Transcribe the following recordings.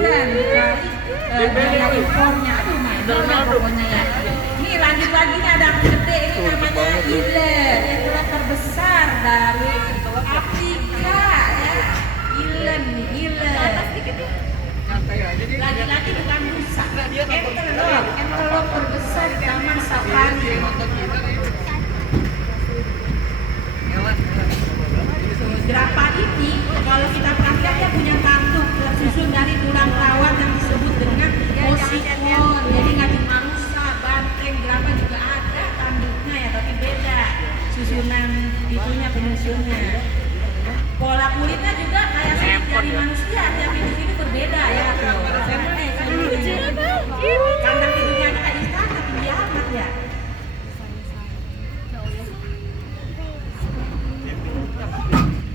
dan biaya impornya, aduh mahal lah pokoknya ya. Ini lanjut lagi nih ada yang gede, ini namanya ilen, itulah terbesar dari Afrika ya. Ilen. Lagi-lagi bukan rusa, antelope terbesar di taman safari. Jerapah ini kalau kita perhatikan dia punya tanduk tersusun dari tulang rawan yang disebut dengan osikon. Jadi nggak cuma rusa, banteng, jerapah juga ada tanduknya ya, tapi beda susunan itunya, penyusunnya. Pola kulitnya juga kayak dari manusia, tiap individu berbeda ya. Kandang tidurnya ada kayak istana, tinggi amat ya.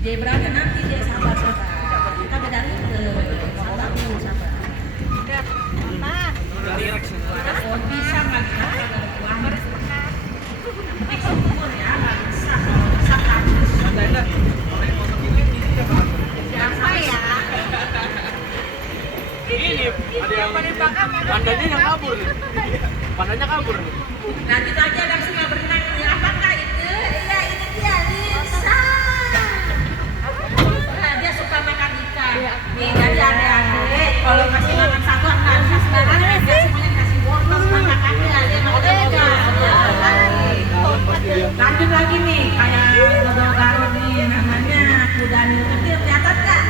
Zebranya nanti dia sabar. Kita bedain ke sabar. Oh, bisa nggak bisa ada uang. Umur ya nggak bisa kalau bisa habis. Siapa ya? Ini ada yang pandanya yang kabur nih. Pandanya kabur nih. Nanti saja ada sungai berenang. Ya, apakah itu? Ya ini dia Lisa. Nah, dia suka makan ikan. Nih jadi adik-adik kalau masih makan satu nggak bisa sembarangan. Dia semuanya dikasih wortel sama makannya. Dia makan ikan. Lanjut lagi nih kayak dodol Garut nih namanya kuda nil. Kelihatan nggak?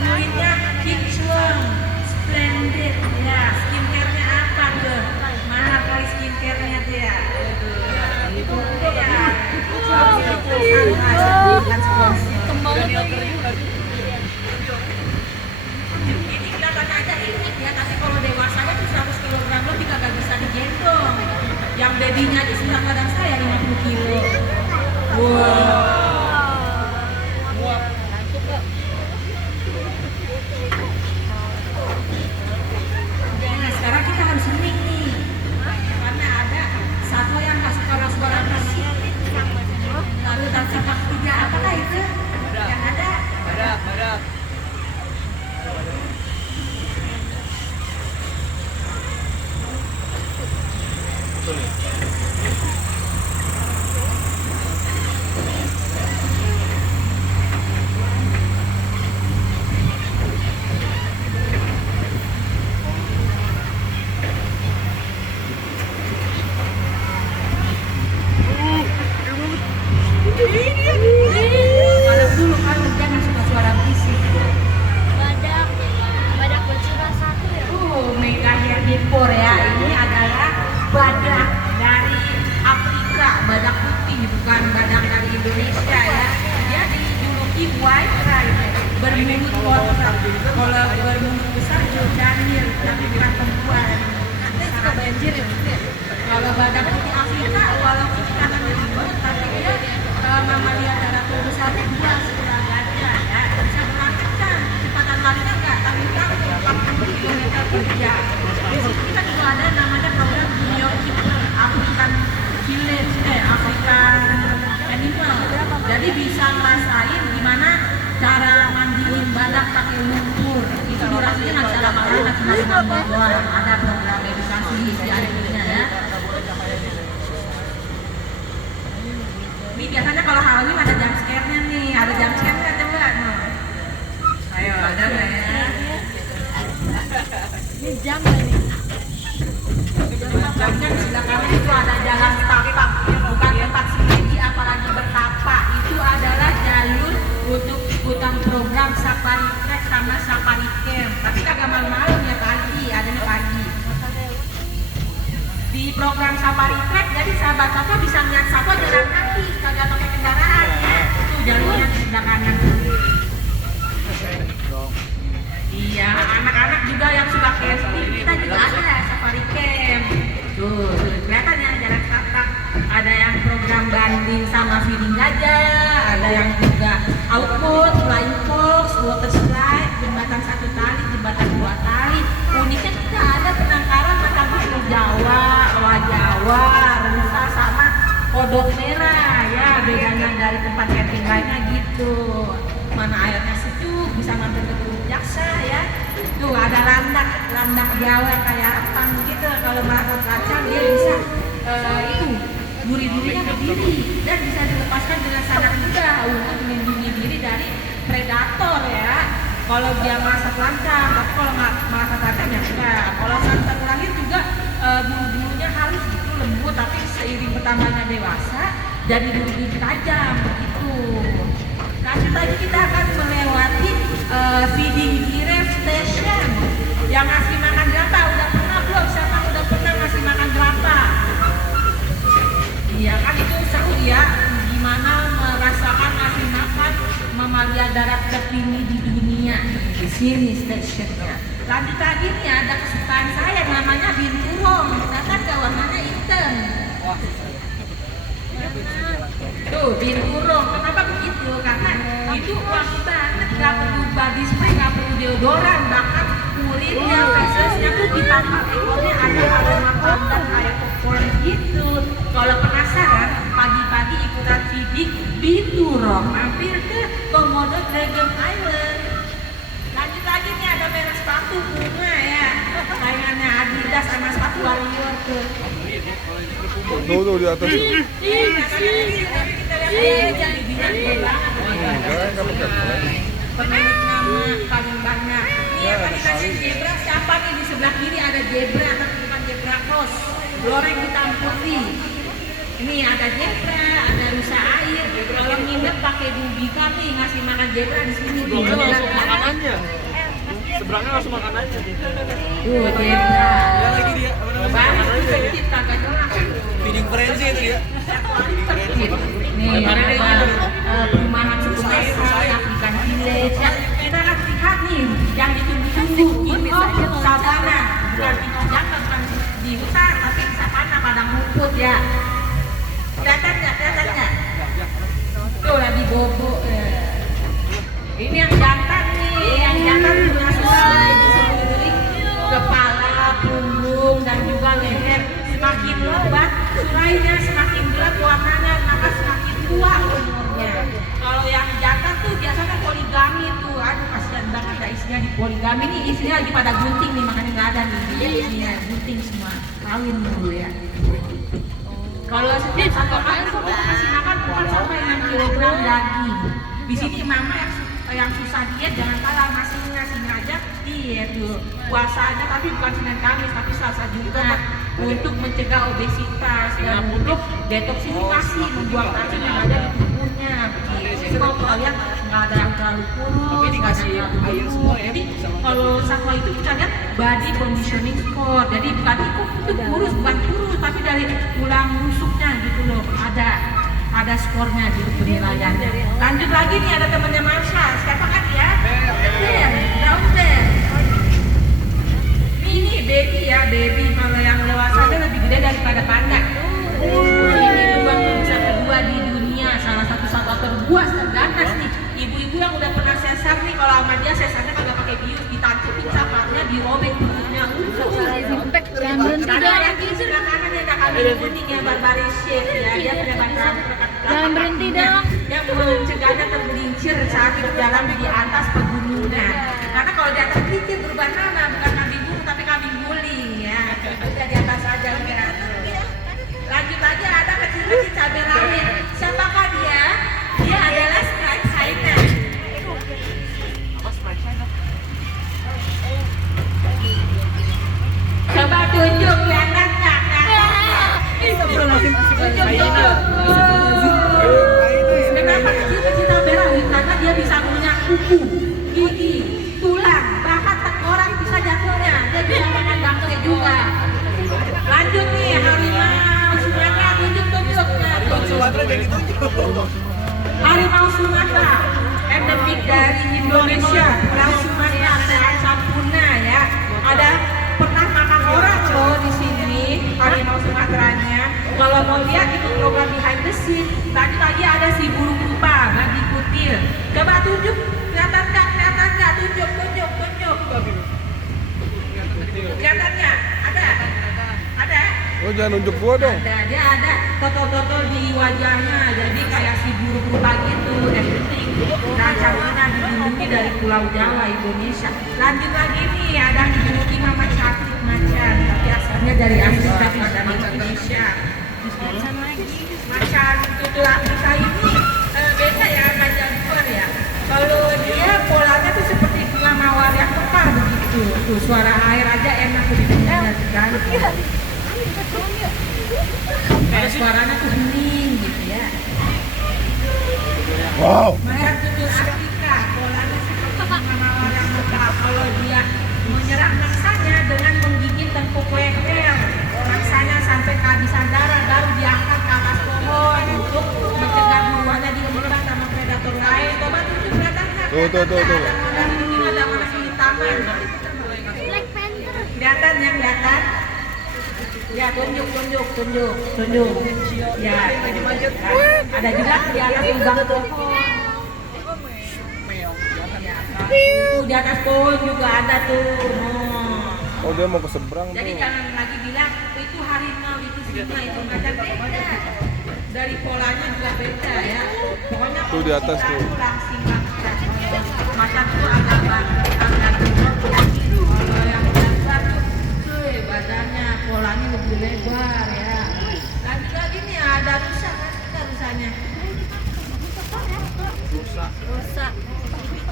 Kulitnya kinclong. Splendid ya, skincare-nya apa tuh? Mahal kali skincare-nya tuh ya. Itu ya. Ini kelihatannya aja unik ya, tapi kalau dewasanya tuh 100 kg lebih kagak bisa digendong. Yang babynya aja sebelah badan saya 50 kilo. Wow. Sekarang kita harus hening nih, karena ada satwa yang nggak suka suara nasi. Lalu dan sepak tiga apakah itu? Yang ada? Badak. Kalau dulu kan jangan suka suara berisik. Badak bersila satu ya. Mega herbivore ya. Ini adalah badak dari Afrika, badak putih, bukan badak dari Indonesia ya. Dia dijuluki white rice, bermulut kotak. Kalau bermulut besar Jordanil, tapi bukan perempuan. Nanti suka banjir ya. Kalau badak putih Afrika, walaupun karena ribut, tapi dia mamalia darat terbesarnya dia sebelah gajah ya. Bisa berangkat kan, kecepatan larinya nggak tanggung-tanggung 40 km per jam. Di situ kita juga ada namanya program Junior Keeper African Village, African Animal. Jadi bisa ngerasain gimana cara mandiin badak pakai lumpur. Itu durasinya nggak bisa lama-lama, cuma 5 menit doang. Ada program edukasi di akhirnya ya. Ini biasanya kalau Halloween ada jump scare-nya nih, ada jump scare-nya coba no. Ayo ada nggak ya? Ini jam ini. Jamnya di sebelah kanan itu ada jalan tapak, bukan tempat semedi apalagi bertapa. Itu adalah jalur untuk ikutan program safari trek sama safari camp. Tapi kagak malam-malam ya, pagi, adanya pagi. Di program safari trek jadi sahabat satwa bisa melihat satwa jalan kaki, kagak pakai kendaraan ya. Itu jalurnya di sebelah kanan. Iya, anak-anak juga yang suka camping kita juga ada safari camp. Tuh, kelihatan ya jalan tapak. Ada yang program banding sama feeding gajah, ada yang juga outboard, flying fox, water slide, jembatan 1 tali, jembatan 2 tali. Uniknya kita ada penangkaran macam burung Jawa, owa Jawa, rusa sama kodok merah ya. Bedanya dari tempat camping lainnya gitu. Mana airnya sejuk, bisa mampir ke Teluk Jaksa ya. Tuh ada landak landak Jawa kayak apa gitu. Kalau merasa terancam dia bisa itu duri-durinya berdiri dan bisa dilepaskan dengan sangat mudah untuk melindungi diri dari predator ya. Kalau dia merasa terancam, tapi kalau nggak merasa terancam ya enggak. Kalau santan lahir juga bulu-bulunya halus gitu, lembut, tapi seiring bertambahnya dewasa jadi bulu-bulu tajam begitu. Nanti tadi kita akan melewati feeding giraffe station yang ngasih makan jerapah. Udah pernah belum? Siapa udah pernah ngasih makan jerapah? Iya kan itu seru ya, gimana merasakan ngasih makan mamalia darat tertinggi di dunia. Di sini stationnya. Lanjut lagi nih, ada kesukaan saya namanya binturong. Ternyata ada warnanya hitam. Tuh binturong, kenapa begitu? Karena itu wangi banget, nggak perlu body spray, nggak perlu deodoran, bahkan kulit-nya, fesesnya tuh ditambah ekornya ada aroma pandan kayak popcorn gitu. Kalau penasaran, pagi-pagi ikutan feeding binturong, mampir ke Komodo Dragon Island. Lanjut lagi nih, ada merek sepatu bunga ya, saingannya Adidas sama sepatu Warrior tuh. Tuh di atas tuh. Pemilik nama paling banyak. Nih yang tadi kasih zebra siapa nih? Di sebelah kiri ada zebra tapi bukan zebra cross. Loreng hitam putih. Ini ada zebra, ada rusa air. Kalau nginep pakai Dubika nih ngasih makan zebra di sini. Seberangnya langsung makanannya. Seberangnya langsung makanannya. Tuh zebra. Ya lagi dia. Baris kecil kagak jelas. Feeding frenzy itu dia. Nih ada perumahan suku Mesa, African Village ya. Kita akan lihat nih yang ditunggu-tunggu savana. Bukan di jangan bukan di hutan tapi di savana padang rumput ya. Kelihatan nggak? Kelihatan nggak? Tuh lagi bobo. Ini yang jantan nih, yang jantan punya selai di sekeliling kepala, punggung dan juga leher. Semakin lebat, sulainya semakin gelap warnanya, maka semakin tua umurnya. Kalau yang jantan tuh biasanya poligami tuh, aduh kasihan banget ya isinya di poligami nih, isinya lagi pada gunting nih, makanya nggak ada nih, isinya gunting semua, kawin dulu ya. Kalau setiap satu kali aku kasih makan 4 sampai 6 kilogram daging. Di sini mama yang susah diet jangan kalah, masih ngasih aja diet tuh puasanya, tapi bukan Senin Kamis tapi Selasa Jumat untuk mencegah obesitas dan untuk detoksifikasi membuang racun yang ada di tubuhnya. Sebab kalian nggak ada yang terlalu kurus, nggak ada yang terlalu gemuk. Jadi kalau satwa itu kita lihat body conditioning score. Jadi bukan itu kurus, bukan kurus, tapi dari tulang rusuknya gitu loh. Ada skornya di penilaiannya. Lanjut lagi nih, ada temannya Marsha. Siapa kan ya? Bear, brown bear. Ini baby ya, baby. Kalau yang dewasa itu lebih gede daripada panda. Ini lubang terbesar kedua di dunia, salah satu satwa terbuas terganas nih. Ibu-ibu yang udah pernah sesar nih, kalau sama dia sesarnya kagak pakai bius, ditancapin saparnya, dirobek tutupnya. Jangan berhenti dong. Yang kiri sebelah kanan ya ada kambing kuning ya, barbaris shape ya, dia punya rambut rekat. Jangan berhenti dong. Yang mencegahnya tergelincir saat hidup dalam di atas pegunungan. Karena kalau di atas gelincir berubah nama, bukan kambing gunung tapi kambing guling ya. Udah di atas aja udah. Lanjut lagi ada kecil-kecil cabai rawit. Siapakah dia? Dia adalah Sprite China. Coba tunjuk kelihatan nggak? Tunjuk. Kenapa kecil-kecil cabai rawit? Karena dia bisa punya kuku, gigi, tulang, bahkan tengkorak bisa jatuhnya. Dia bisa makan bangkai juga. Lanjut nih, harimau Sumatera, tunjuk. Sumatera jadi tunjuk. Harimau Sumatera, endemik dari Indonesia, Pulau Sumatera, terancam punah ya. Ada pernah makan orang loh di sini, harimau Sumateranya. Kalau mau lihat itu program behind the scene. Tadi ada si burung rupa, lagi kutil. Coba tunjuk, kelihatan nggak? Tunjuk. Kelihatannya ada. Oh jangan nunjuk gua dong. Dia ada totol-totol di wajahnya, jadi kayak si burung rupa gitu. Yang penting rancangannya dijuluki dari Pulau Jawa, Indonesia. Lanjut lagi nih, ada dijuluki Mama Tuh suara air aja enak tuh didengar kan. Kayak suaranya tuh hening gitu ya. Wow. Mayat tutur Afrika, polanya seperti mengawal yang megah. Kalau dia menyerang mangsanya dengan menggigit tengkuk leher, mangsanya sampai kehabisan darah, baru diangkat ke atas pohon untuk mencegah buruannya diempat sama predator lain. Coba tunjuk kelihatan Tuh. Ada mana sini taman? Black Panther. Kelihatan yang kelihatan? Ya tunjuk. Ya, ada juga di atas lubang pohon. Di atas pohon juga ada tuh. Oh dia mau ke seberang Jadi tuh. jangan lagi bilang itu harimau, itu singa, itu macan, beda. Dari polanya juga beda ya. Pokoknya Tuh di atas singa tuh. itu langsing macan. Macan tuh agak gemuk. Kalau yang biasa tuh badannya polanya lebih lebar ya. Lagi nih ada rusa kan? Ada rusanya. Rusa.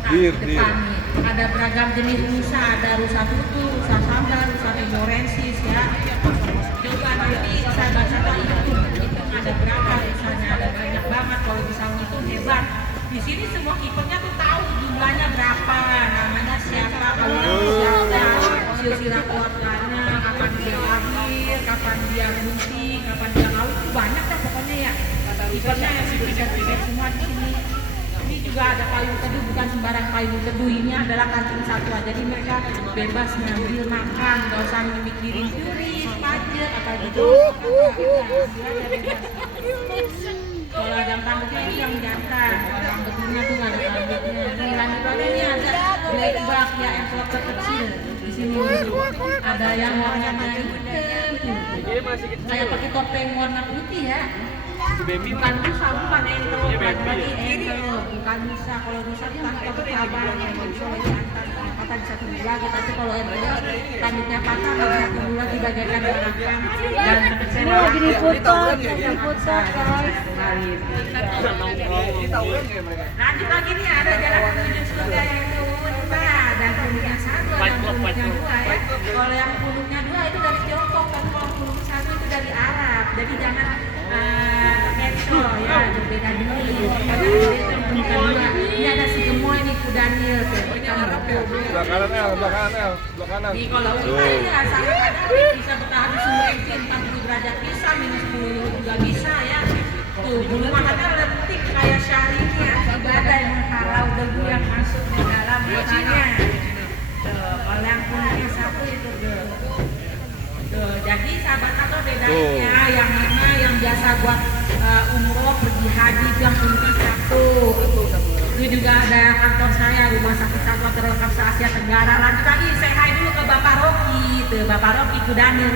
Nah, Dir. depan nih ada beragam jenis rusa, ada rusa tutu, rusa sambal, rusa timorensis ya. Coba nanti saya baca itu ada berapa rusanya, ada banyak banget. Kalau bisa ngitung hebat. Di sini semua keepernya tuh tahu jumlahnya berapa, namanya siapa, kalau siapa, silsilah keluarganya, kapan dia lahir, kapan dia bunting, kapan dia kawin, itu banyak lah pokoknya ya. Keepernya yang riset semua di sini. Ini juga ada kayu teduh, bukan sembarang kayu teduh, ini adalah kantung satwa, jadi mereka bebas ngambil makan, gak usah mikirin curi, pajak, apa gitu. Kalau ada tanduknya ini yang jantan, orang betulnya tuh nggak ada tanduknya. Di lanjutannya ini ada black buck ya, envelope kecil. Di sini ada yang warnanya hitam, kayak pakai topeng warna putih ya. Bukan rusa, bukan envelope, lagi envelope, bukan rusa. Kalau rusa tanduknya tuh abang, kalau jantan patah bisa tumbuh lagi. Tapi kalau envelope tanduknya patah nggak bisa tumbuh lagi, bagaikan gerakan dan Ini lagi diputar guys. Lanjut lagi nih, ada jalan menuju surga yang Unpa dan pulungnya satu, ada pulungnya dua ya. Kalau yang pulungnya dua itu dari Tiongkok, tapi kalau pulung satu itu dari Arab. Jadi jangan cancel ya, berbeda jenis. Karena itu pulungnya dua. Ini ada si gemoy nih, kuda nil. Sebelah kanan El, sebelah kanan. Nih kalau Unpa ini sangat ada, bisa bertahan suhu ekstrim 40 derajat bisa, minus 10 juga bisa ya. Tuh, bulu matanya lentik kayak Syahrini ya, ibadah yang menghalau debu yang masuk di dalam matanya. Tuh, kalau yang pulungnya satu itu tuh. Tuh, jadi sahabat atau bedanya yang mana yang biasa buat umroh pergi haji itu yang pulungnya satu. Itu juga ada kantor saya, rumah sakit satwa terlengkap se Asia Tenggara. Lanjut lagi, saya hai dulu ke Bapak Rocky. Tuh, Bapak Rocky itu Daniel.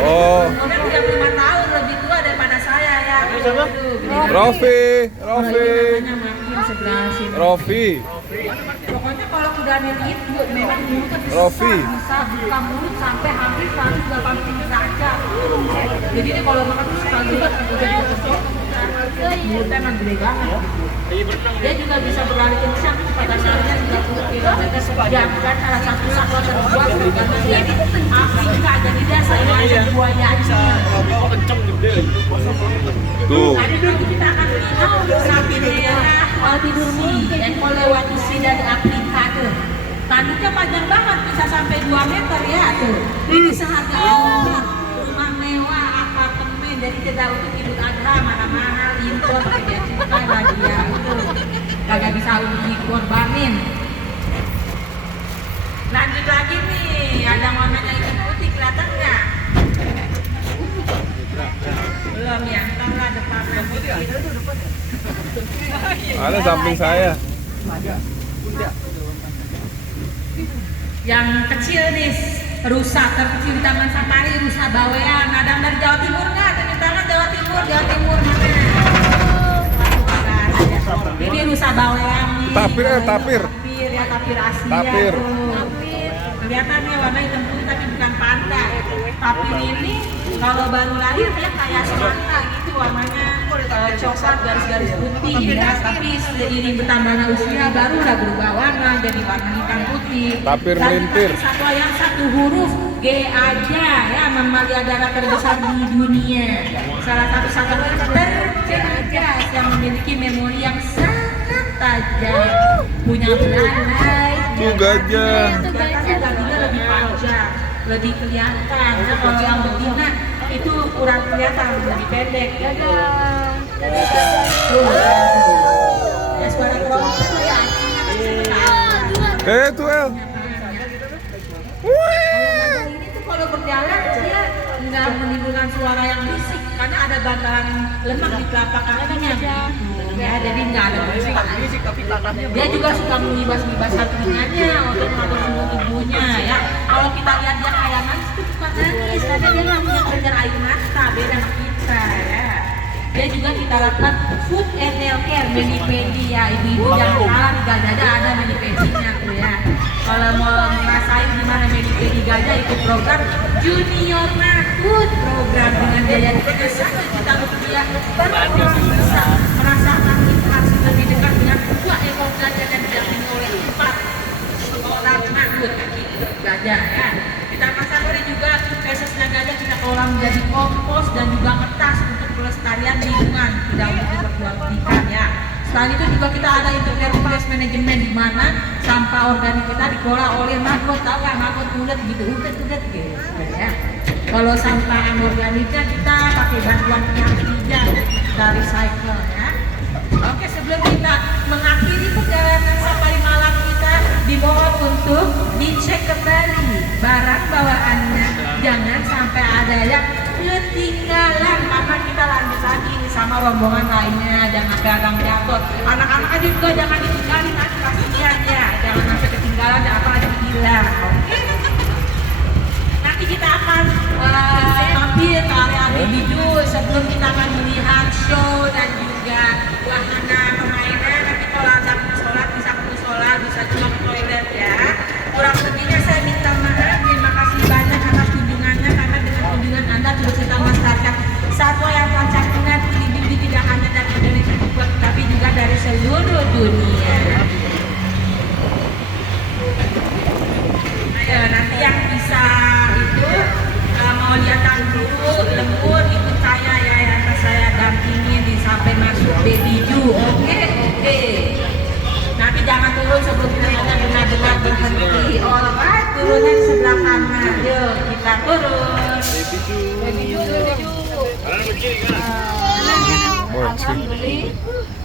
Oh. Udah 35 tahun lebih tua daripada saya ya. Rofi. Namanya makin sebelah sini. Rofi. Pokoknya kalau kuda nil itu memang mulutnya Rofi. bisa buka mulut sampai hampir 180 derajat. Jadi ini kalau makan tuh sekali udah dikocok. Mulutnya emang gede banget. Dia juga bisa berlari kencang pada saatnya 30 km sejam kan salah satu satwa terkuat karena dia di Afrika, jadi dia selain buayanya. Tuh. Tadi dulu kita akan lihat sapi merah albidurmi dan kolewatusi dari Afrika tuh. Tanduknya panjang banget, bisa sampai 2 meter ya tuh. Ini seharga rumah mewah, apartemen, jadi tidak untuk Idul Adha mahal-mahal impor dia cinta lagi ya itu. Kagak bisa untuk dikorbanin. Lanjut lagi nih, ada warnanya hitam putih, kelihatan nggak? Belum ya, ntar lah depannya putih. Ada samping saya. Yang kecil nih, rusa terkecil di Taman Safari, rusa bawean. Ada dari Jawa Timur nggak? Tunjuk tangan Jawa Timur mana? Ini rusa bawean nih. Tapir ya, tapir. Tapir ya, tapir Asia. Tapir. Tuh. Kelihatan nih warna hitam putih tapi bukan panda. Tapir ini kalau baru lahir dia kayak semangka gitu. itu warnanya coklat garis-garis putih ya. Tapi seiring bertambahnya usia barulah berubah warna jadi warna hitam putih. Tapir Dan melintir. satwa yang satu huruf G aja ya, mamalia darat terbesar di dunia. Salah satu satwa tercerdas yang memiliki memori yang sangat tajam, punya belalai. Tuh gajah. Gajahnya daginya lebih panjang, lebih kelihatan. Nah, kalau yang betina itu kurang kelihatan, lebih pendek. Dadah. Tuh. Ya suara kerongkongan tuh ya. Tuh El. Ini tuh kalau berjalan dia nggak menimbulkan suara yang berisik karena ada bantalan lemak di telapak kakinya ya, jadi nggak ada berisik. Dia juga suka melibas-libaskan telinganya untuk mengatur suhu tubuhnya ya. Kalau kita lihat dia kayak nangis itu bukan nangis, karena dia nggak punya kelenjar air mata, beda sama kita ya. Dia juga kita lakukan food and health care, mani-pedi ya, ibu-ibu jangan salah, di gajah ada mani-pedinya tuh ya. Kalau mau ngerasain gimana mani-pedi gajah, ikut program Junior Nakut, program dengan biaya tiket Rp1 juta per orang bisa merasakan interaksi lebih dekat dengan 2 ekor gajah dan didampingi oleh 4 orang nakut gajah ya. Kita pasang juga fesesnya gajah kita olah menjadi kompos dan juga kertas untuk pelestarian lingkungan, tidak untuk diperjualbelikan ya. Selain itu juga kita ada integrated waste management di mana sampah organik kita dikelola oleh maggot, tahu nggak maggot ulet gitu ya. Kalau sampah anorganiknya kita pakai bantuan pihak ketiga, kita recycle ya. Oke, sebelum kita mengakhiri perjalanan safari malam kita, dimohon untuk dicek kembali barang bawaannya, jangan sampai ada yang ketinggalan karena kita lanjut lagi sama rombongan lainnya, jangan gagang jatuh. Anak-anak aja juga jangan ditinggalin, nanti kasihan ya, jangan sampai ketinggalan dan apalagi hilang. Oke? Nanti kita akan mampir ke area baby dulu sebelum kita akan melihat show dan juga wahana permainan. Nanti kalau ada sholat bisa ke sholat, bisa juga ke toilet ya. Kurang lebihnya saya minta maaf, terima kasih banyak atas kunjungannya, karena dengan kunjungan Anda terus kita melestarikan satwa yang tercantumkan dilindungi tidak hanya dari Indonesia tapi juga dari seluruh dunia. Ayo nanti yang bisa itu mau lihat lemur, ikut saya ya, yang saya dampingin sampai masuk baby zoo. Oke. Nanti jangan turun sebelum kita benar-benar berhenti. Alright, turunnya di sebelah kanan. Yuk kita turun. Baby zoo. Mau sih. Alhamdulillah.